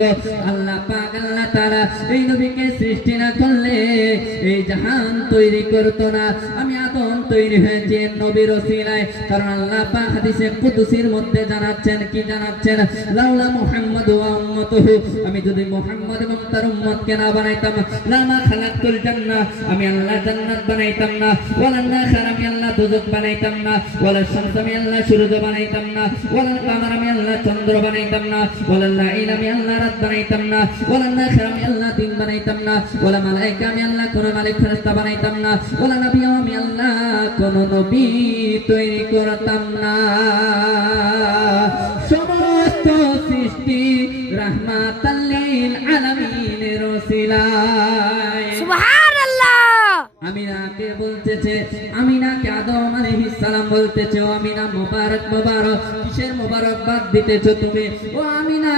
আল্লাহ পাক আল্লাহ তাআলা এই নবীকে সৃষ্টি না করলে এই জাহান তৈরি করত না। আমি আদম তৈরি হয়েছি নবীর ওসিলায়। কারণ আল্লাহ পাক হাদিসে কুদসির মধ্যে জানাচ্ছেন, কি জানাচ্ছেন? লাউলা মুহাম্মাদু ওয়া উম্মাতুহু, আমি যদি মুহাম্মদ এবং তার উম্মতকে না বানাইতাম, লামা খালাকতুল জান্নাহ, আমি আল্লাহ জান্নাত বানাইতাম না, ওয়ালা নাখার, আমি আল্লাহ দুজক বানাইতাম না, ওয়ালা শামস, আমি আল্লাহ সূর্য বানাইতাম না, ওয়ালা কামার, আমি আল্লাহ চন্দ্র বানাইতাম না, ওয়ালা লাইল, আমি আল্লাহ রাত বানাইতাম না, ওয়ালা নাখার, আমি আল্লাহ দিন বানাইতাম না, ওয়ালা মালায়েকা, আমি আল্লাহ কোন মালিক ফেরেশতা বানাইতাম না, ওয়ালা নবী, আমি আল্লাহ কোন নবী তৈরি করতাম না। সমস্ত সৃষ্টি রাহমাতাল লিল আলামিনের ওসিলায়। সুবহানাল্লাহ। আমিনাকে বলতেছে, আমিনাকে আদম আলাইহিস সালাম বলতেছে, ও আমিনা মোবারক মোবারক, কিসের মোবারকবাদ দিতেছো তুমি? ও আমিনা